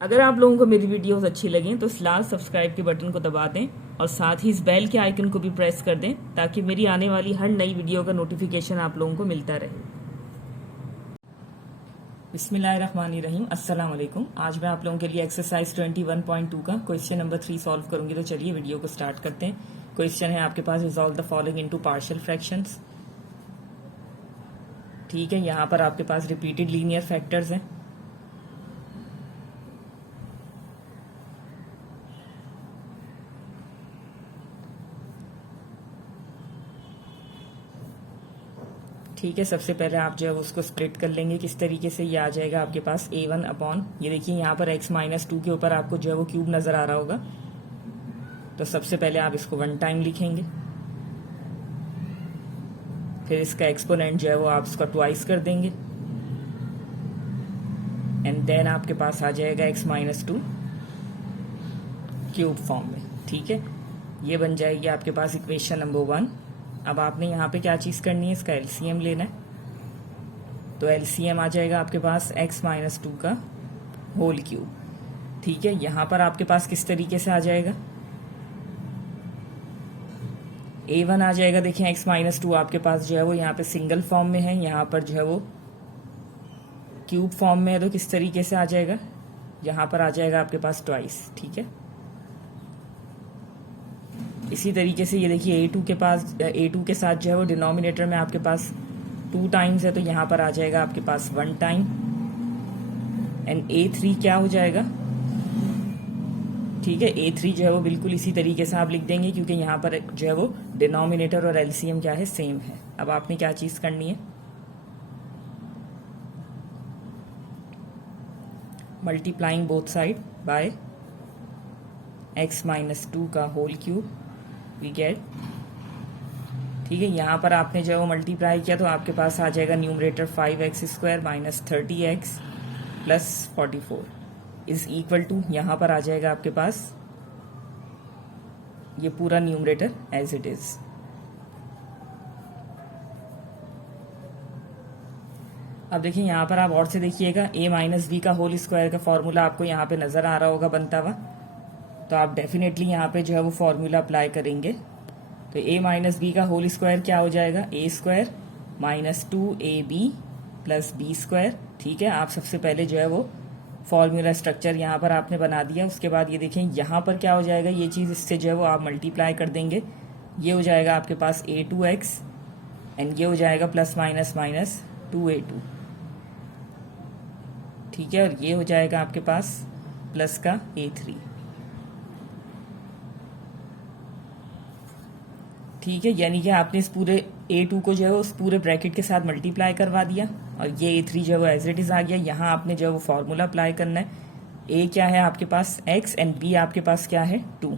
अगर आप लोगों को मेरी वीडियोस अच्छी लगें तो इस लाल सब्सक्राइब के बटन को दबा दें और साथ ही इस बेल के आइकन को भी प्रेस कर दें ताकि मेरी आने वाली हर नई वीडियो का नोटिफिकेशन आप लोगों को मिलता रहे। बिस्मिल्लाहिर्रहमानिर्रहीम, अस्सलाम वालेकुम। आज मैं आप लोगों के लिए एक्सरसाइज 21.2 का क्वेश्चन नंबर 3 सॉल्व करूंगी। तो चलिए वीडियो को स्टार्ट करते हैं। क्वेश्चन है आपके पास, resolve the following into partial fractions. ठीक है, यहाँ पर आपके पास रिपीटेड लीनियर फैक्टर्स हैं। ठीक है, सबसे पहले आप जो है उसको स्प्लिट कर लेंगे। किस तरीके से ये आ जाएगा आपके पास a1 अपॉन, ये देखिए यहाँ पर x-2 के ऊपर आपको जो है वो क्यूब नजर आ रहा होगा। तो सबसे पहले आप इसको 1 टाइम लिखेंगे, फिर इसका एक्सपोनेंट जो है वो आप इसका ट्वाइस कर देंगे एंड देन आपके पास आ जाएगा x-2 क्यूब फॉर्म में। ठीक है, ये बन जाएगी आपके पास इक्वेशन नंबर 1। अब आपने यहाँ पे क्या चीज करनी है, इसका एलसीएम लेना है। तो एलसीएम आ जाएगा आपके पास x-2 का होल क्यूब। ठीक है, यहाँ पर आपके पास किस तरीके से आ जाएगा, a1 आ जाएगा। देखिए x-2 आपके पास जो है वो यहाँ पे सिंगल फॉर्म में है, यहाँ पर जो है वो क्यूब फॉर्म में है। तो किस तरीके से आ जाएगा, यहाँ पर आ जाएगा आपके पास ट्वाइस। ठीक है, इसी तरीके से ये देखिए a2 के पास a2 के साथ जो है वो डिनोमिनेटर में आपके पास 2 टाइम्स है, तो यहाँ पर आ जाएगा आपके पास 1 टाइम एंड a3 क्या हो जाएगा। ठीक है, a3 जो है वो बिल्कुल इसी तरीके से आप लिख देंगे क्योंकि यहाँ पर जो है वो डिनोमिनेटर और एलसीएम क्या है, सेम है। अब आपने क्या चीज करनी है, multiplying both side by x-2 का होल क्यूब वी गेट। ठीक है, यहाँ पर आपने जो है वो मल्टीप्लाई किया तो आपके पास आ जाएगा numerator 5x² minus 30x plus 44 is equal to, यहाँ पर आ जाएगा आपके पास ये पूरा न्यूमरेटर एज इट इज। अब देखिए यहाँ पर आप और से देखिएगा a-b का होल स्क्वायर का फॉर्मूला आपको यहाँ पे नजर आ रहा होगा बनता हुआ। तो आप डेफिनेटली यहाँ पे जो है वो फॉर्मूला अप्लाई करेंगे। तो a-b का होल स्क्वायर क्या हो जाएगा, a² minus 2ab plus b²। ठीक है, आप सबसे पहले जो है वो फॉर्मूला स्ट्रक्चर यहाँ पर आपने बना दिया। उसके बाद ये देखें यहाँ पर क्या हो जाएगा, ये चीज़ इससे जो है वो आप मल्टीप्लाई कर देंगे। ये हो जाएगा आपके पास a2x एंड ये हो जाएगा प्लस माइनस माइनस 2a2। ठीक है, और ये हो जाएगा आपके पास प्लस का a3। ठीक है, यानी कि आपने इस पूरे a2 को जो है उस पूरे ब्रैकेट के साथ मल्टीप्लाई करवा दिया और ये a3 जो है वो एज इट इज आ गया। यहाँ आपने जो है वो फॉर्मूला अप्लाई करना है। a क्या है आपके पास x एंड b आपके पास क्या है 2।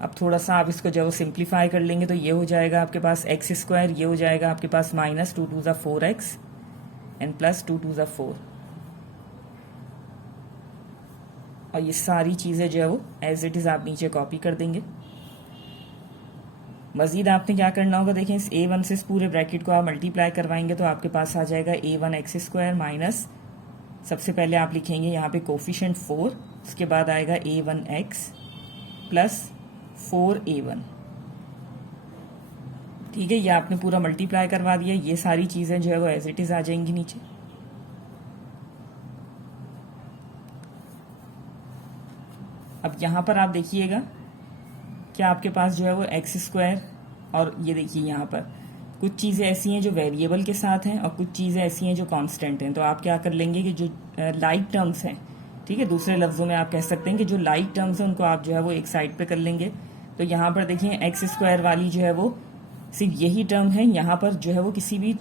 अब थोड़ा सा आप इसको जो है वो सिंप्लीफाई कर लेंगे तो ये हो जाएगा आपके पास x², ये हो जाएगा आपके पास माइनस 2 2 4x एंड प्लस 2 2 4। और ये सारी चीजें जो है वो एज इट इज आप नीचे कॉपी कर देंगे। मजीद आपने क्या करना होगा, देखें इस a1 से इस पूरे ब्रैकेट को आप मल्टीप्लाई करवाएंगे तो आपके पास आ जाएगा a1x² माइनस, सबसे पहले आप लिखेंगे यहाँ पे कोफिशिएंट 4, उसके बाद आएगा a1x प्लस 4a1। ठीक है, ये आपने पूरा मल्टीप्लाई करवा दिया। ये सारी चीजें जो है वो एज इट इज आ जाएंगी नीचे। अब यहाँ पर आप देखिएगा कि आपके पास जो है वो x² और ये देखिए यहाँ पर कुछ चीज़ें ऐसी हैं जो वेरिएबल के साथ हैं और कुछ चीज़ें ऐसी हैं जो कांस्टेंट हैं। तो आप क्या कर लेंगे कि जो लाइक टर्म्स हैं, ठीक है, दूसरे लफ्ज़ों में आप कह सकते हैं कि जो लाइक टर्म्स हैं उनको आप जो है वो एक साइड पे कर लेंगे। तो यहाँ पर देखिए x² वाली जो है वो सिर्फ यही टर्म है, यहाँ पर जो है वो किसी भी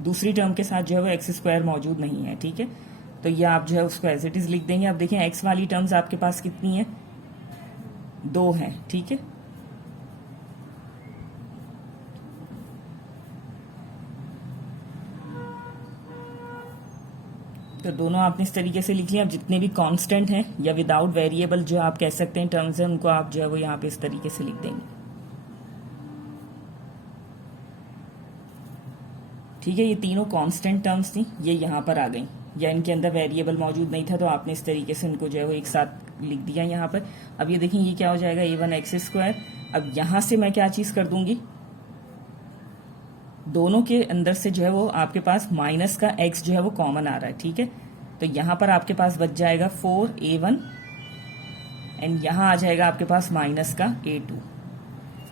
दूसरी टर्म के साथ जो है वो x² मौजूद नहीं है। ठीक है, तो ये आप जो है उसको एज इट इज लिख देंगे। अब देखें x वाली टर्म्स आपके पास कितनी है, 2 हैं। ठीक है, तो दोनों आपने इस तरीके से लिख लिया। अब जितने भी कांस्टेंट हैं या विदाउट वेरिएबल जो आप कह सकते हैं टर्म्स हैं, उनको आप जो है वो यहाँ पे इस तरीके से लिख देंगे। ठीक है, ये तीनों कांस्टेंट टर्म्स थी, ये यहाँ पर आ गई, या इनके अंदर वेरिएबल मौजूद नहीं था तो आपने इस तरीके से इनको जो है वो एक साथ लिख दिया यहाँ पर। अब ये देखें ये क्या हो जाएगा, a1x²। अब यहाँ से मैं क्या चीज़ कर दूंगी, दोनों के अंदर से जो है वो आपके पास माइनस का x जो है वो कॉमन आ रहा है। ठीक है, तो यहाँ पर आपके पास बच जाएगा 4a1 एंड यहाँ आ जाएगा आपके पास माइनस का a2।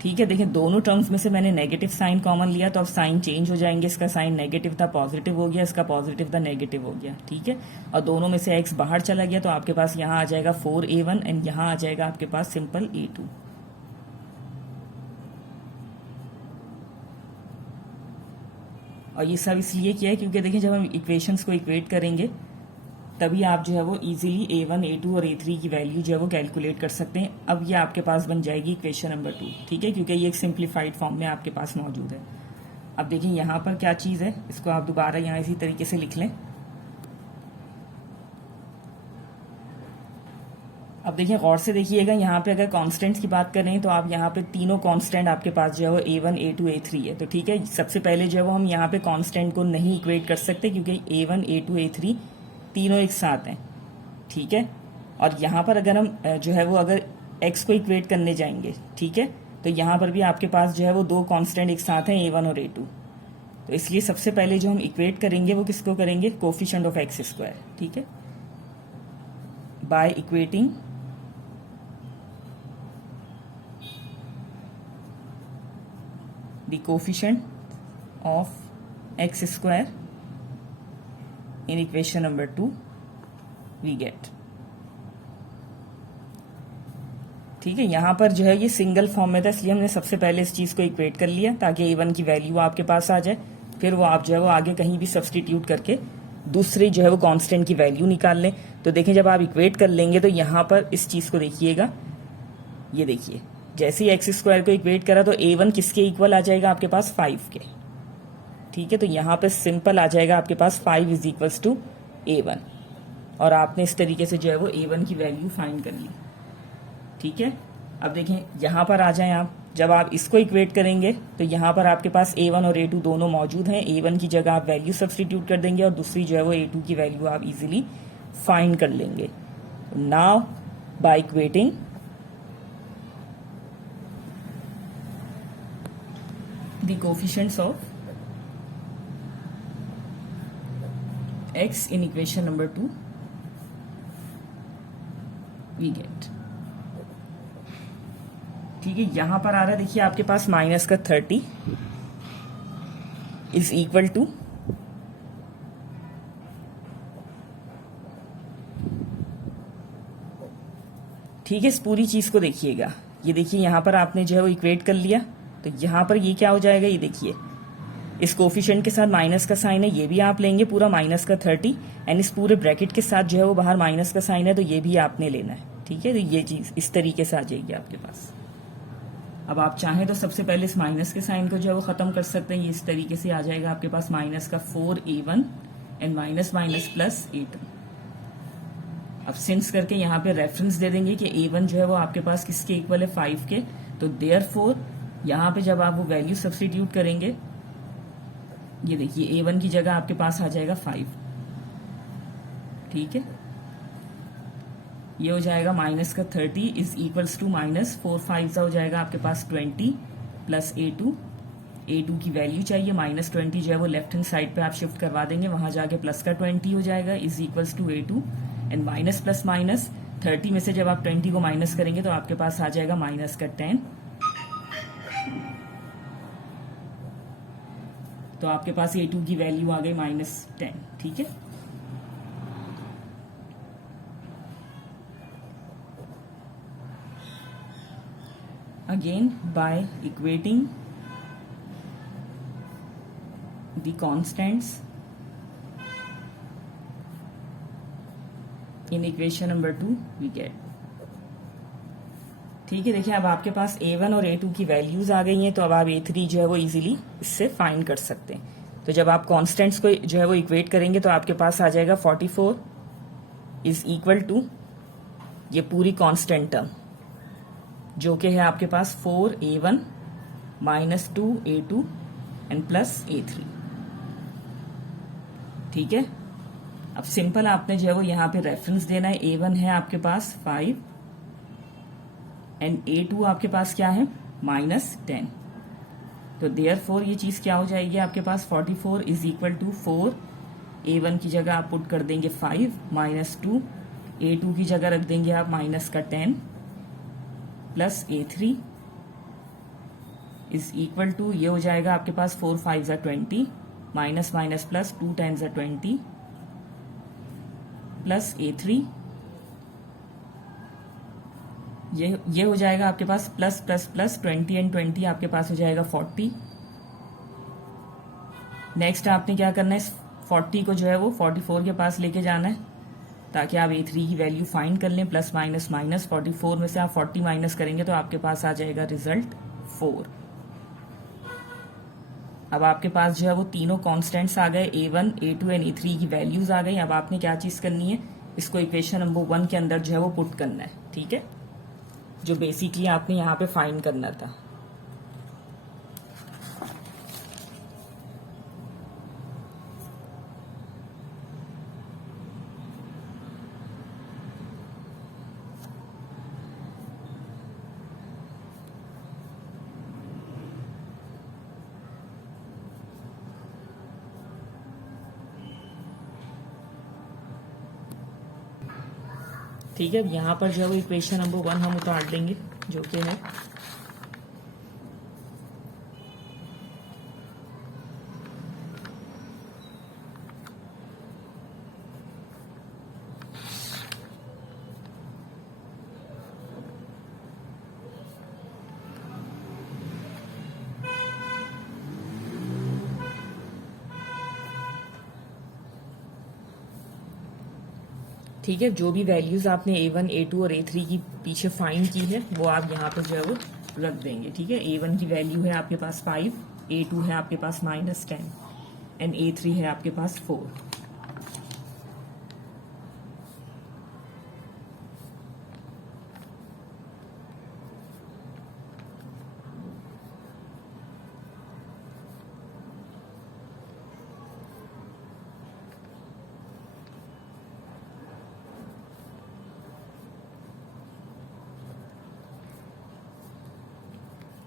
ठीक है, देखिए दोनों टर्म्स में से मैंने नेगेटिव साइन कॉमन लिया तो अब साइन चेंज हो जाएंगे, इसका साइन नेगेटिव था पॉजिटिव हो गया, इसका पॉजिटिव था नेगेटिव हो गया। ठीक है, और दोनों में से x बाहर चला गया तो आपके पास यहाँ आ जाएगा 4a1 एंड यहाँ आ जाएगा आपके पास सिंपल a2। और ये सब इसलिए किया है क्योंकि देखिए जब हम इक्वेशंस को इक्वेट करेंगे तभी आप जो है वो इजीली a1, a2 और a3 की वैल्यू जो है वो कैलकुलेट कर सकते हैं। अब ये आपके पास बन जाएगी इक्वेशन नंबर 2। ठीक है, क्योंकि ये एक सिंप्लीफाइड फॉर्म में आपके पास मौजूद है। अब देखिए यहाँ पर क्या चीज़ है, इसको आप दोबारा यहाँ इसी तरीके से लिख लें। अब देखिए गौर से देखिएगा, यहाँ पे अगर कांस्टेंट्स की बात करें तो आप यहाँ पे तीनों कांस्टेंट आपके पास जो है वो a1, a2, a3 है। तो ठीक है, सबसे पहले जो है वो हम यहाँ पे कांस्टेंट को नहीं इक्वेट कर सकते क्योंकि a1, a2, a3 तीनों एक साथ हैं। ठीक है, और यहाँ पर अगर हम जो है वो अगर x को इक्वेट करने जाएंगे, ठीक है, तो यहाँ पर भी आपके पास जो है वो दो कांस्टेंट एक साथ हैं a1 और a2। तो इसलिए सबसे पहले जो हम इक्वेट करेंगे वो किसको करेंगे, कोफिशिएंट ऑफ x²। ठीक है, by equating the coefficient of x² in equation number 2 we get। ठीक है, यहाँ पर जो है ये सिंगल फॉर्म में था इसलिए हमने सबसे पहले इस चीज़ को इक्वेट कर लिया ताकि a1 की वैल्यू आपके पास आ जाए, फिर वो आप जो है वो आगे कहीं भी सब्सटीट्यूट करके दूसरी जो है वो कांस्टेंट की वैल्यू निकाल लें। तो देखें जब आप इक्वेट कर लेंगे तो यहाँ पर इस चीज़ को देखिएगा, ये देखिए जैसे ही x² को इक्वेट करा तो a1 किसके इक्वल आ जाएगा आपके पास 5 के। ठीक है, तो यहाँ पे सिंपल आ जाएगा आपके पास 5 इज इक्वल्स टू a1 और आपने इस तरीके से जो है वो a1 की वैल्यू फाइंड कर ली। ठीक है, अब देखें यहाँ पर आ जाएं आप, जब आप इसको इक्वेट करेंगे तो यहाँ पर आपके पास a1 और a2 दोनों मौजूद हैं। a1 की जगह आप वैल्यू सब्सटीट्यूट कर देंगे और दूसरी जो है वो a2 की वैल्यू आप इजीली फाइंड कर लेंगे। Now by equating the coefficients of x in equation number 2 we get। ठीक है, यहां पर आ रहा है देखिए आपके पास माइनस का 30 इज इक्वल टू ठीक है, इस पूरी चीज को देखिएगा, ये देखिए यहां पर आपने जो है वो इक्वेट कर लिया तो यहाँ पर ये क्या हो जाएगा, ये देखिए इस कोफिशिएंट के साथ माइनस का साइन है, ये भी आप लेंगे पूरा माइनस का 30 एंड इस पूरे ब्रैकेट के साथ जो है वो बाहर माइनस का साइन है तो ये भी आपने लेना है। ठीक है, तो ये चीज इस तरीके से आ जाएगी आपके पास। अब आप चाहें तो सबसे पहले इस माइनस के साइन को जो है वो खत्म कर सकते हैं, ये इस तरीके से आ जाएगा आपके पास माइनस का 4a1 and minus minus plus a2। अब सिंस करके यहाँ पे रेफरेंस दे देंगे कि a1 जो है वो आपके पास किसके इक्वल है 5 के, तो देयरफॉर यहाँ पे जब आप वो वैल्यू सब्सटीट्यूट करेंगे, ये देखिए a1 की जगह आपके पास आ जाएगा 5। ठीक है, ये हो जाएगा माइनस का 30 इज इक्वल्स टू माइनस 4 5 हो जाएगा आपके पास 20 प्लस a2 की वैल्यू चाहिए -20 जो है वो लेफ्ट हैंड साइड पे आप शिफ्ट करवा देंगे, वहां जाके प्लस का 20 हो जाएगा is equals to a2 and minus plus minus 30 में से जब आप 20 को माइनस करेंगे तो आपके पास आ जाएगा माइनस का 10। तो आपके पास a2 की वैल्यू आ गई -10। ठीक है, again by equating the constants in equation number 2 we get. ठीक है, देखिए अब आपके पास a1 और a2 की वैल्यूज आ गई हैं तो अब आप a3 जो है वो इजीली इससे फाइंड कर सकते हैं। तो जब आप कांस्टेंट्स को जो है वो इक्वेट करेंगे तो आपके पास आ जाएगा 44 इज इक्वल टू ये पूरी कांस्टेंट टर्म जो कि है आपके पास 4a1 -2a2 and plus a3। ठीक है। अब सिंपल आपने जो है वो यहाँ पे रेफरेंस देना है। A1 है आपके पास 5 एंड A2 आपके पास क्या है -10। तो देयरफॉर ये चीज क्या हो जाएगी आपके पास 44 इज इक्वल टू 4। A1 की जगह आप पुट कर देंगे 5 -2, A2 की जगह रख देंगे आप -10 plus A3 is equal to ये हो जाएगा आपके पास 4 5 20 minus minus plus 2 10 20 plus A3 ये हो जाएगा आपके पास प्लस प्लस प्लस 20 एंड 20 आपके पास हो जाएगा 40। नेक्स्ट आपने क्या करना है, 40 को जो है वो 44 के पास लेके जाना है ताकि आप A3 की वैल्यू फाइंड कर लें। प्लस माइनस माइनस 44 में से आप 40 माइनस करेंगे तो आपके पास आ जाएगा रिजल्ट 4। अब आपके पास जो है वो तीनों कॉन्स्टेंट्स आ गए, A1 A2 एंड A3 की वैल्यूज आ गई। अब आपने क्या चीज करनी है, इसको इक्वेशन नंबर 1 के अंदर जो है वो पुट करना है। ठीक है, जो बेसिकली आपने यहाँ पे फाइंड करना था। ठीक है, अब यहाँ पर जो है वो इक्वेशन नंबर 1 हम उतार देंगे जो कि है ठीक है। जो भी वैल्यूज आपने A1 A2 और A3 की पीछे फाइंड की है वो आप यहाँ पे जो है वो रख देंगे। ठीक है, A1 की वैल्यू है आपके पास 5, A2 है आपके पास -10 एंड A3 है आपके पास 4।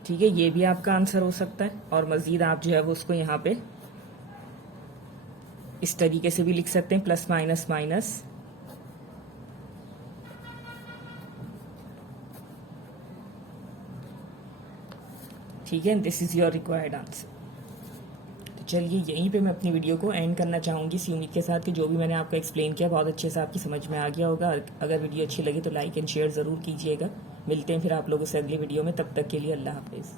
ठीक है, ये भी आपका आंसर हो सकता है और मजीद आप जो है वो उसको यहाँ पे इस तरीके से भी लिख सकते हैं, प्लस माइनस माइनस ठीक है, this is your required answer. तो चलिए यहीं पे मैं अपनी वीडियो को एंड करना चाहूंगी इसी उम्मीद के साथ कि जो भी मैंने आपको एक्सप्लेन किया बहुत अच्छे से आपकी समझ में आ गया होगा। अगर वीडियो अच्छी लगी तो लाइक एंड शेयर जरूर कीजिएगा। मिलते हैं फिर आप लोगों से अगली वीडियो में, तब तक के लिए अल्लाह हाफिज।